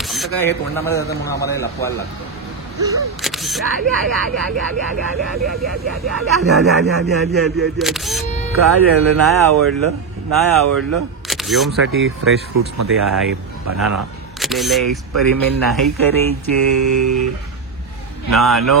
आमचं काय हे तोंडामध्ये जातं म्हणून आम्हाला हे लपवायला लागतं. काय झालं? नाही आवडलं. व्योमसाठी फ्रेश फ्रुट्स मध्ये आहे बनाना. आपल्याला एक्सपेरिमेंट नाही करायचे. नो.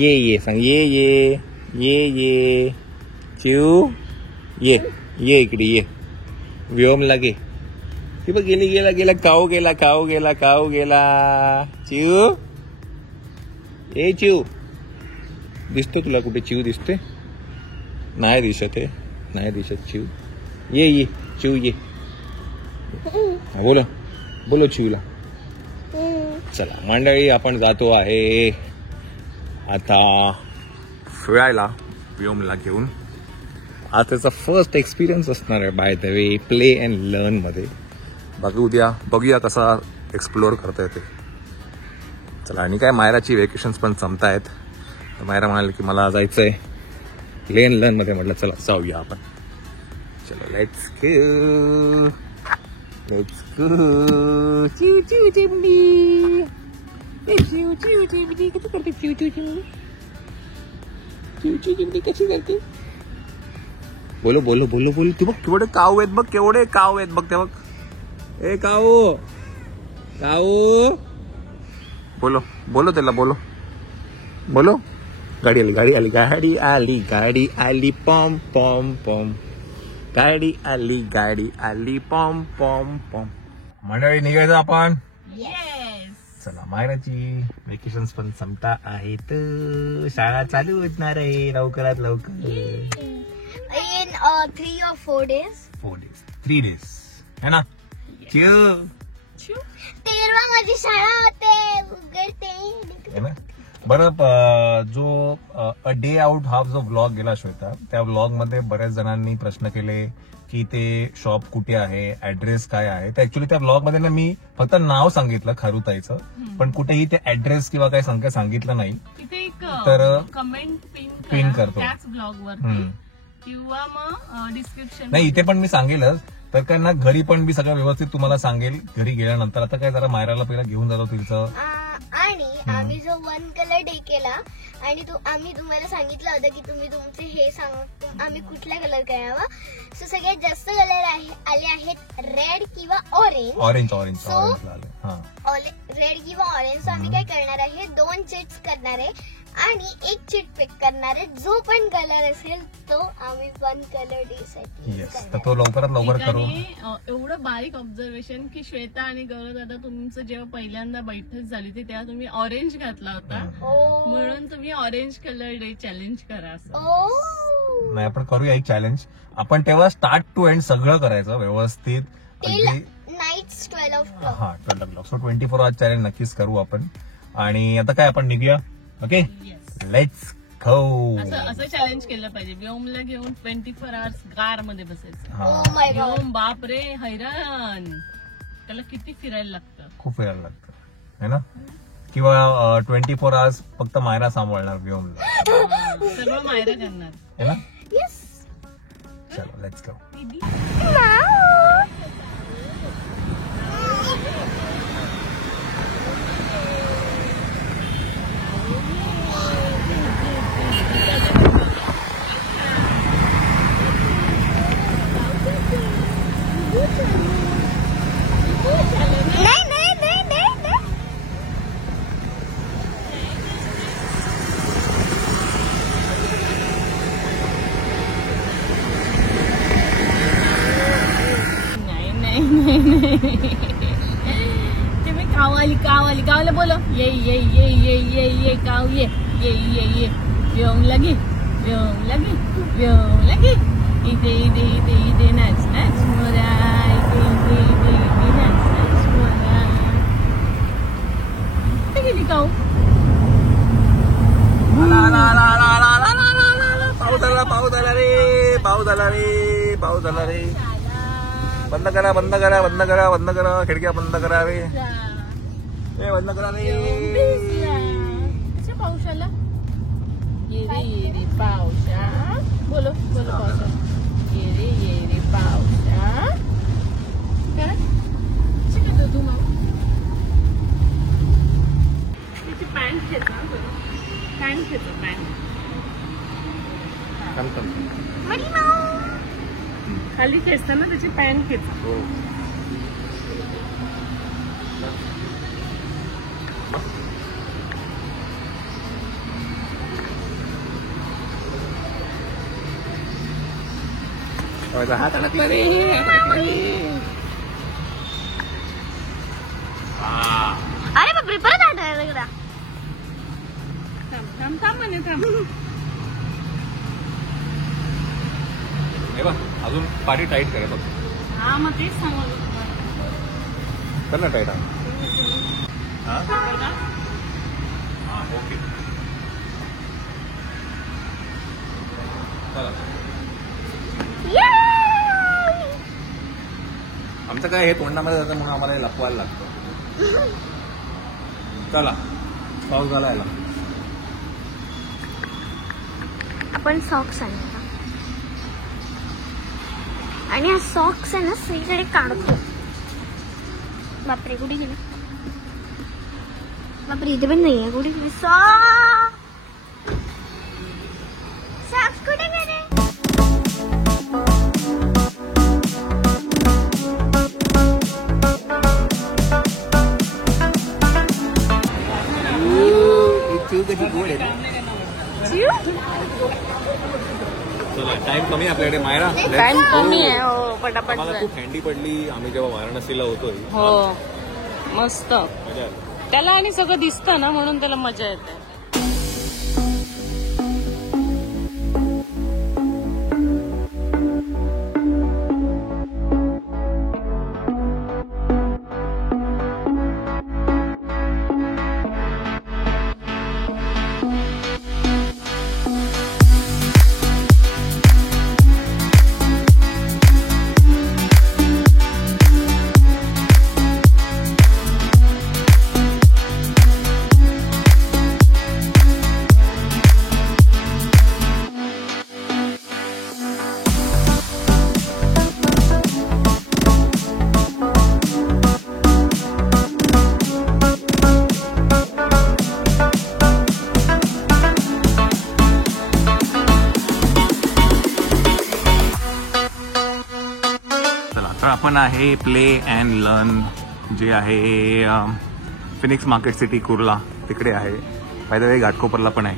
ये सांग ये चिव ये इकडे ये. व्योम लागे ती बघ गेला काऊ गेला. चिव दिसतो तुला? कुठे चिव दिसते? नाही दिसत चिव. ये चिव ये. बोलो चिवला. चला मंडळी, आपण जातो आहे आता फिरायला व्योमला घेऊन. आज त्याचा फर्स्ट एक्सपिरियन्स असणार आहे by the way play and learn मध्ये. बघूया कसा एक्सप्लोअर करता येते. चला, आणि काय मायराची वेकेशन्स पण संपतायत. मायरा म्हणाली की मला जायचंय प्ले अँड लर्न मध्ये. म्हटलं चला जाऊया आपण. चलो लेट्स गो. चिव चिमडी. चिमडी किती करते? चिमडी कशी करते? बोलो तू बघ केवढे काऊ आहेत बघ. ते बघ. ए काऊ बोलो त्याला बोलो. गाडी आली पॉम पॉम. गाडी आली पॉम पॉम. मंडळी निघायचं आपण. चला, मायराची वेकेशन्स पण संपता आहेत. शाळा चालू होणार आहे लवकरात लवकर. In 3 or 4 days. 3 days है ना? तेरवा माझी शाळा होते उघडते ना. बरं, जो अ डे आउट हाफ जो व्लॉग गेला श्वेता, त्या व्लॉग मध्ये बऱ्याच जणांनी प्रश्न केले की ते शॉप कुठे आहे, ऍड्रेस काय आहे. तर ऍक्च्युली त्या ब्लॉग मध्ये ना मी फक्त नाव सांगितलं खारुताईचं, पण कुठेही ते ऍड्रेस किंवा काही सांगितलं नाही. तर कमेंट पिन करतो त्याच ब्लॉग वर किंवा मग डिस्क्रिप्शन नाही. इथे पण मी सांगेलच. तर काय ना, घरी पण मी सगळं व्यवस्थित तुम्हाला सांगेल घरी गेल्यानंतर. आता काय, जरा मायराला पहिला घेऊन जातो तिचं. आणि आम्ही जो 1 कलर डे केला आणि आम्ही तुम्हाला सांगितलं होतं की तुम्ही तुमचे हे सांग आम्ही कुठला कलर करावा. सो सगळ्यात जास्त कलर आले आहेत रेड किंवा ऑरेंज. रेड किंवा ऑरेंज. सो आम्ही काय करणार आहे, 2 चिट्स करणार आहे आणि 1 चिट पिक करणार आहे. जो पण कलर असेल तो आम्ही 1 कलर डे साठी. तर तो लवकरात लवकर करू. एवढं बारीक ऑब्झर्वेशन की श्वेता आणि गौरव दादा तुमचं जेव्हा पहिल्यांदा बैठक झाली होती तेव्हा तुम्ही ऑरेंज घातला होता, म्हणून तुम्ही ऑरेंज कलर डे चॅलेंज करा. नाही, आपण करूया एक चॅलेंज. आपण तेव्हा स्टार्ट टू एंड सगळं करायचं व्यवस्थित. Nights 12 o'clock. हा 12 o'clock. सो 24 hours चॅलेंज नक्कीच करू आपण. आणि आता काय, आपण निघूया. Okay, let's go. असं चॅलेंज केलं पाहिजे. व्योमला घेऊन 24 hours कार मध्ये बसायचं. व्योम बापरे हैराण, त्याला किती फिरायला लागतं. खूप फिरायला लागतं है ना. किंवा 24 hours फक्त मायरा सांभाळणार व्योमला. सगळं मायरा करणार है ना. चलो लेट्स गो. तुम्ही कावाली बोलो. ये काव ये व्योम लगी इथे नाच मोरा. इथे नाच मोरा. गेली काऊ. पाऊस पाऊस झाला रे. बंद करा बंद करा बंद करा बंद करा खिडक्या बंद करा रे. बंद करा रे. पावसाला ये रे पावसा. बोलो बोलो पावसा. ये रे पावसा. काय शिकतो तू मग. त्याची पॅन्ट घेत ना. पॅन्ट घेतो पॅन्ट. खाली खेचताना त्याची पॅन्ट घेतो. हात अडकला रे. अरे बापरे परत आठवला. थांब थांब म्हणे थांब. हे बघ अजून पाठी टाईट करा बघ. हा मग तेच सांगतो कर ना टाईट. हा ओके चला. आमचं काय हे तोंडामध्ये जातं म्हणून आम्हाला हे लपवायला लागतं. चला पाऊस झाला याला. आपण सॉक्स आणला आणि हा सॉक्स आहे ना सगळीकडे काढतो. बापरे कुठे गेला. बापरे इथे पण नाहीये. कुठे गेली सॉक्स कुठे गेले. टाइम कमी आपल्याकडे मायरा. टाइम कमी आहे. हो पटापट. मला खूप थंडी पडली. आम्ही जेव्हा वाराणसीला होतोय. हो मस्त. मजा आली. त्याला आणि सगळं दिसतं ना म्हणून त्याला मजा येते. आपण आहे प्ले अँड लर्न जे आहे फिनिक्स मार्केट सिटी कुर्ला तिकडे आहे. बाय द वे घाटकोपरला पण आहे.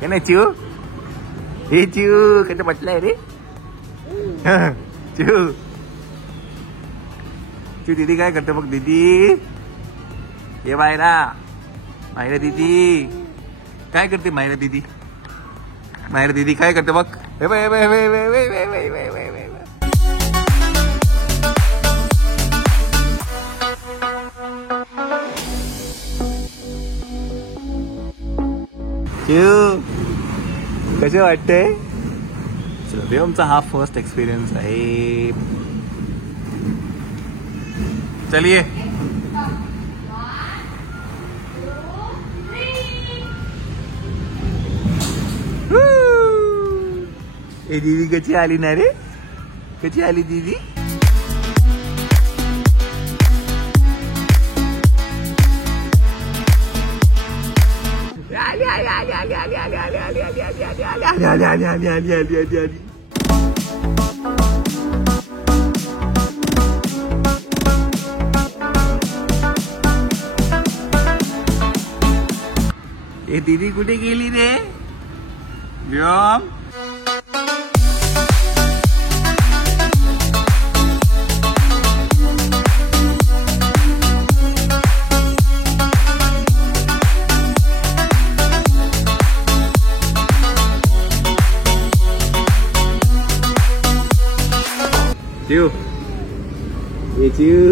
हे नाही चिऊ. हे चिऊ कसं बसलाय रे. चिऊ चिऊ दीदी काय करते बघ. दीदी ये मायरा. मायरा दीदी काय करते. मायरा दीदी. मायरा दीदी काय करते बघ. हे bye bye bye bye bye bye bye bye bye bye. कसे वाटतंय. व्योमचा हा फर्स्ट एक्सपिरियन्स आहे. चलिए ए दीदी कशी आली ना रे. कशी आली दीदी. आली आली आली आली आली आली आली आली आली आली आली आली आली आली आली आली आली आली आली. ए दीदी कुठे गेली रे. व्योम चिऊ. ये चिऊ.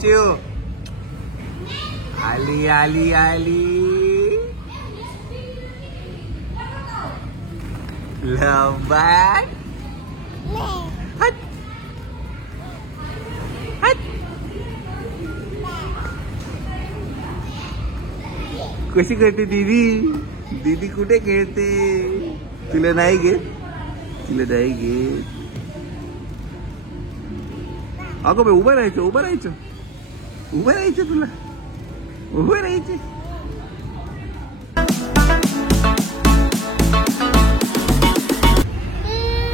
चिव आली आली आली लव बॅग हट हट कशी करते दीदी दीदी कुठे खेळते तुला नाही घेत तुला नाही घेत अगं बाई उभं राहायचं उभं राहायचं उभं राहायचं तुला उभं राहायचं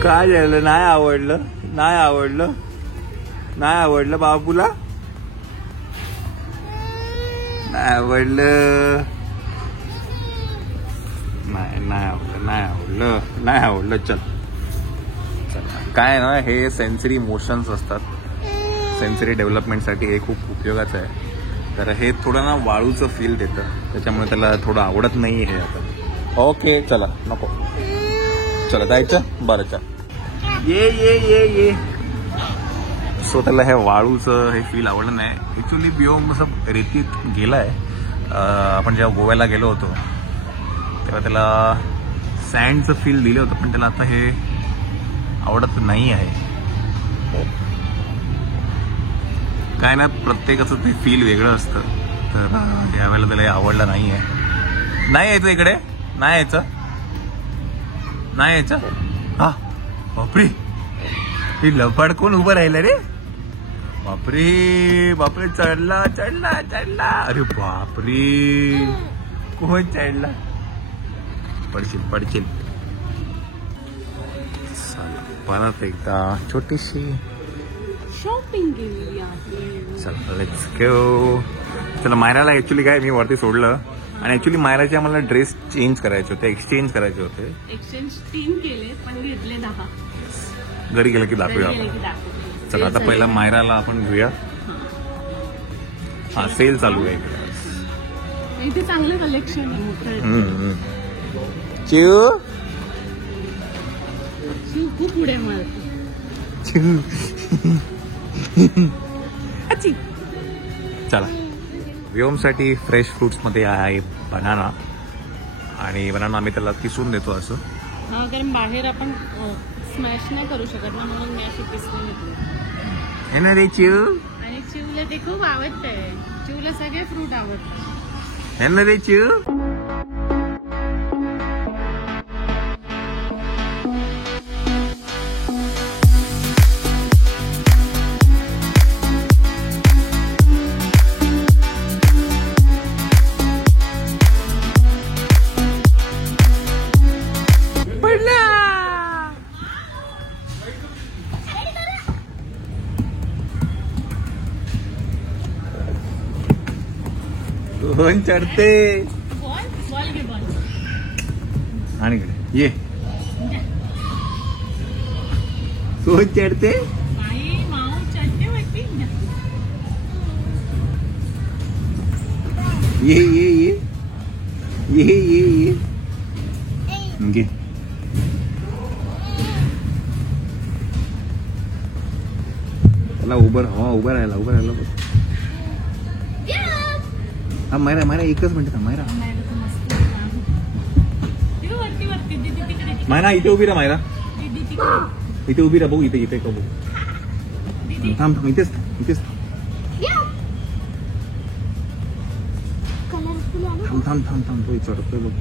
काय झालं नाही आवडलं नाही आवडलं नाही आवडलं बाबूला नाही आवडलं नाही आवडलं नाही आवडलं नाही आवडलं चल काय ना हे सेन्सरी मोशन्स असतात सेन्सरी डेव्हलपमेंटसाठी हे खूप उपयोगाचं आहे तर हे थोडं ना वाळूचं फील देतं त्याच्यामुळे त्याला थोडं आवडत नाही हे आता ओके चला नको चला जायचं बरं चल ये ये ये ये सो त्याला हे वाळूचं हे फील आवडलं नाही ॲक्च्युली बियोम असं रेतीत गेलाय आपण जेव्हा गोव्याला गेलो होतो तेव्हा त्याला सँडचं फील दिलं होतं पण त्याला आता हे आवडत नाही आहे काय ना प्रत्येकाचं ते फील वेगळं असतं तर यावेळेला त्याला हे आवडलं नाही आहे नाही यायचं इकडे नाही यायचं नाही यायचं हा बापरे ही लपाड कोण उभं राहिलं रे बापरे बापरे चढला चढला चढला अरे बापरे कोण चढला पडशील पडशील परत एकदा छोटीशी शॉपिंग केलेली आहे चला लेट्स गो चला मायराला ऍक्च्युली काय मी वरती सोडलं आणि ऍक्च्युली मायराचे आम्हाला ड्रेस चेंज करायचे होते एक्सचेंज करायचे होते एक्सचेंज 3 केले पण घेतले 10 घरी गेलं की दाखवूया आपण चला आता पहिला मायराला आपण घेऊया हा सेल चालू आहे इथे चांगलं कलेक्शन आहे चिव खूप पुढे मारतो चला व्योमसाठी फ्रेश फ्रुट्स मध्ये आहे बनाना आणि बनाना आम्ही त्याला किसून देतो असं हा कारण बाहेर आपण स्मॅश नाही करू शकत ना म्हणून मी अशी किसून घेतली हे ना रे चिव आणि चिवला ते खूप आवडतंय चिवला सगळे फ्रूट आवडतात हे ना रे चिव कोण चढते बॉल घे बॉल आणि इकडे ये कोण चढते बाई माऊ चढते वाटते ये ये ये ये ये ये घे त्याला उभं राहायला बघ हा मायरा मायरा एकच मिनिट मायरा मायरा इथे उभी राहा मायरा इथे उभी राहा बघू इथे इथे बघू थांब थांब इथेच थांब थांब थांब थांब तो चढतोय बघ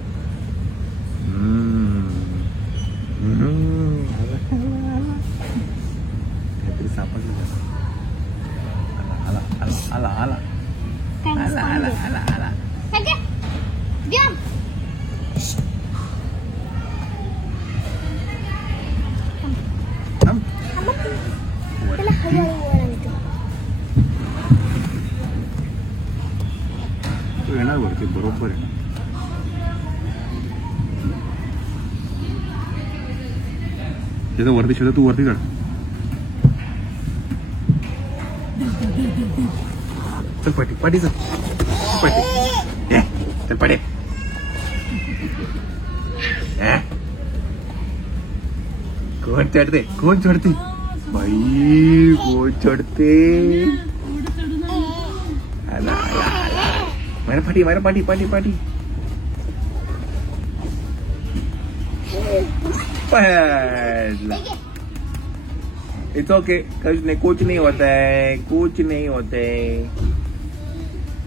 काहीतरी सापडलं आला आला आला आला आला आला आला आला तो येणार वरती बरोबर येणार त्याचं वरती शिवलं तू वरती चढ चल पाटी पाटी चल पाटी चल पाटी कोण चढते बाई कोण चढते मायरा पाठी मायरा पाठी पाठी पाठी पहला इट्स ओके कुछ नहीं होता है कुछ नहीं होता है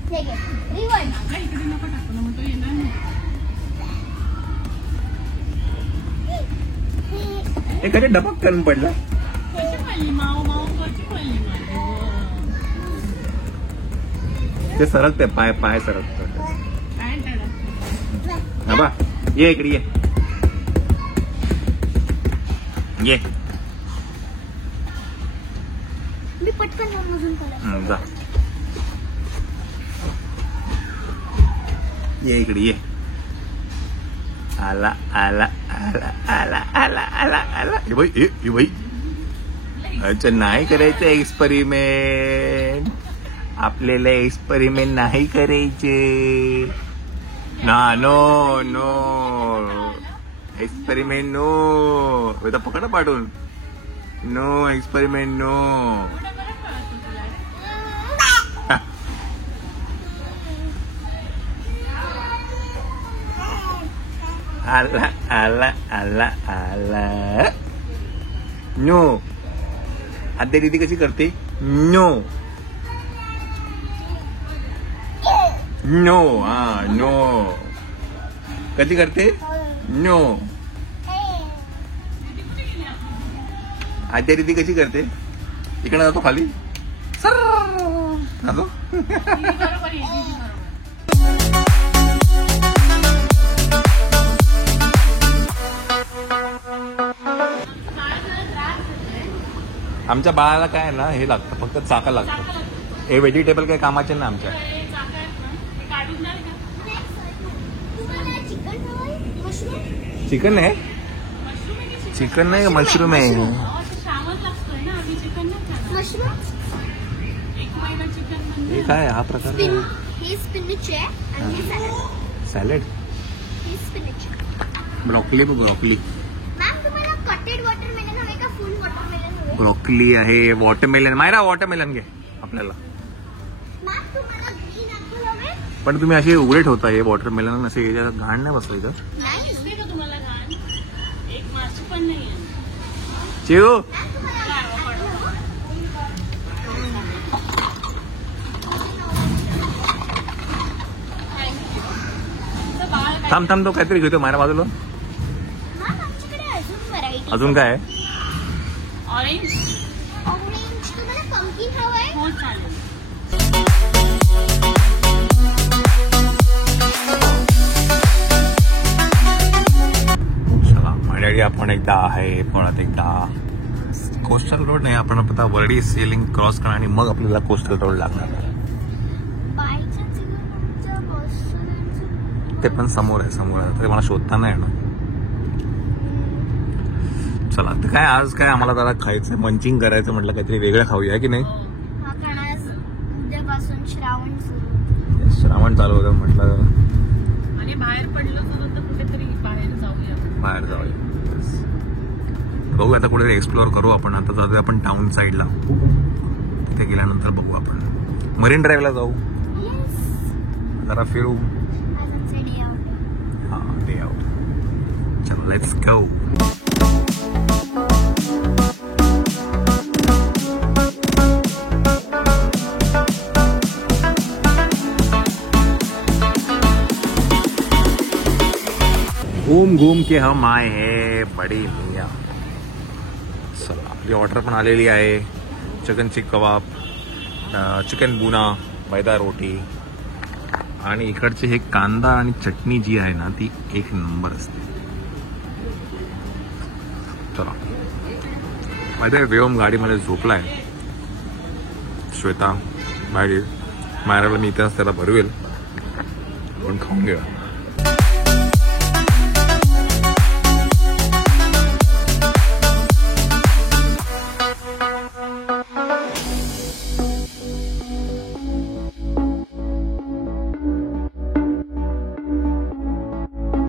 ठीक आहे रिवर्ड काय इकडे नको टाकू ना, मग तो येणार नाही. एखाद्या डबक करून पडला कशी पडली माव माव कशी पडली माझी? ते सरकते पाय पाय सरकत काय त्याला हा बा ये इकडे ये मी पटकन मधून पडला जा ये इकडे ये आला आला आला आला आला आला आला हे बाई अच्छा नाही करायचं एक्सपेरिमेंट आपल्याला एक्सपेरिमेंट नाही करायचे ना नो नो एक्सपेरिमेंट नो आता पकडा पाठवून नो एक्सपेरिमेंट नो आला आला आला आला नो आद्या दीदी कशी करते नो नो हा नो कशी करते नो आद्या दीदी कशी करते इकडे जातो खाली सर जातो बरोबर आहे, बरोबर. आमच्या बाळाला काय आहे ना हे लागतं फक्त चाका लागतं हे व्हेजिटेबल काही कामाचे ना आमच्या चिकन आहे चिकन नाही मशरूम आहे हे काय हा प्रकार काय हे स्पिनच आहे आणि हे सॅलड सॅलड हे स्पिनच ब्रॉकली ब्रॉकली मॅम तुम्हाला कटेड वॉटरमेलन हवे का फुल वॉटरमेलन हवे ब्रॉकली आहे वॉटरमेलन मायरा वॉटरमेलन घे आपल्याला मॅम तुम्हाला ग्रीन ऍपल हवे पण तुम्ही असे उघडे ठेवता हे वॉटरमेलन असे याच्यात घाण नाही बसवायचं नाही दिसते का तुम्हाला घाण? एक माशी पण नाही आहे. चिव थांब थांब तो काहीतरी घेतो माझ्या बाजूला मॅम आमच्याकडे अजून व्हरायटी अजून काय आहे ऑरेंज ऑरेंज तुम्हाला पंकिन हवंय हो चालेल. चला मंडळी आपण एकदा आहे परत एकदा कोस्टल रोड नाही आपण आता वर्डी सेलिंग क्रॉस करणार आणि मग आपल्याला कोस्टल रोड लागणार बायच्या तुमच्या बस ते पण समोर आहे तरी मला शोधता नाही येणार चला तर काय आज काय आम्हाला जरा खायचं मंचिंग करायचं म्हटलं काहीतरी वेगळं खाऊया की नाही हा कारण आज उद्यापासून श्रावण सुरू श्रावण चालू होतं म्हटलं आणि बाहेर पडलं तर कुठेतरी बाहेर जाऊया. बाहेर जाऊया बघू आता कुठेतरी एक्सप्लोअर करू आपण आता जाऊया आपण टाउन साईडला तिथे गेल्यानंतर बघू आपण मरीन ड्राईव्हला जाऊ जरा फिरू आज आमचा डे आउट हा डे आउट चलो लेट्स गो घूम घूम के हम आए हैं बड़ी मियाँ चला आपली ऑर्डर पण आलेली आहे चिकन सीख कबाब चिकन बुना मैदा रोटी आणि इकडचे हे कांदा आणि चटणी जी आहे ना ती एक नंबर असते चला माझ्या व्योम गाडीमध्ये झोपलाय श्वेता बाहेर मायराला मी इतिहास त्याला भरवेल पण खाऊन घ्या